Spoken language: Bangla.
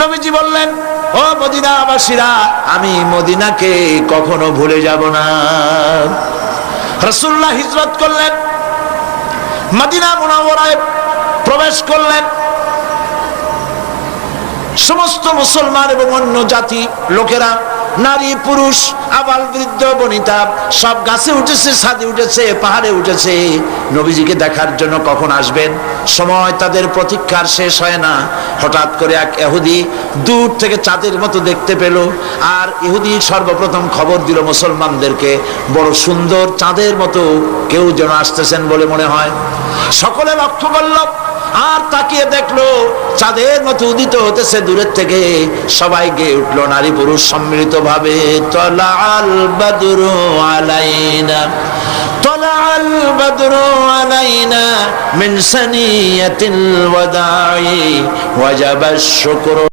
নবীজি বললেন, ও মদিনাবাসীরা, আমি মদিনাকে কখনো ভুলে যাব না। রাসূলুল্লাহ হিজরত করলেন, মদিনা মুনাওয়ারায় প্রবেশ করলেন। সমস্ত মুসলমান এবং অন্য জাতি লোকেরা, নারী পুরুষ আবাল বৃদ্ধ বনিতা সব গাছে উঠেছে, ছাদে উঠেছে, পাহাড়ে উঠেছে নবীজিকে দেখার জন্য কখন আসবেন। সময় তাদের প্রতীক্ষার শেষ হয় না। হঠাৎ করে এক ইহুদি দূর থেকে চাঁদের মতো দেখতে পেল, আর ইহুদি সর্বপ্রথম খবর দিল মুসলমানদেরকে, বড় সুন্দর চাঁদের মতো কেউ যেন আসতেছেন বলে মনে হয়। সকলে লক্ষ্য করল আর তাকিয়ে দেখলো চাঁদের মতো উদিত হতেছে দূরের থেকে। সবাই গেয়ে উঠলো নারী পুরুষ সম্মিলিত ভাবে, তলাআল বাদরু আলাইনা, তলাআল বাদরু আলাইনা মিন সানিয়াতিল ওয়াদাই ওয়াজাবাশ শুকর।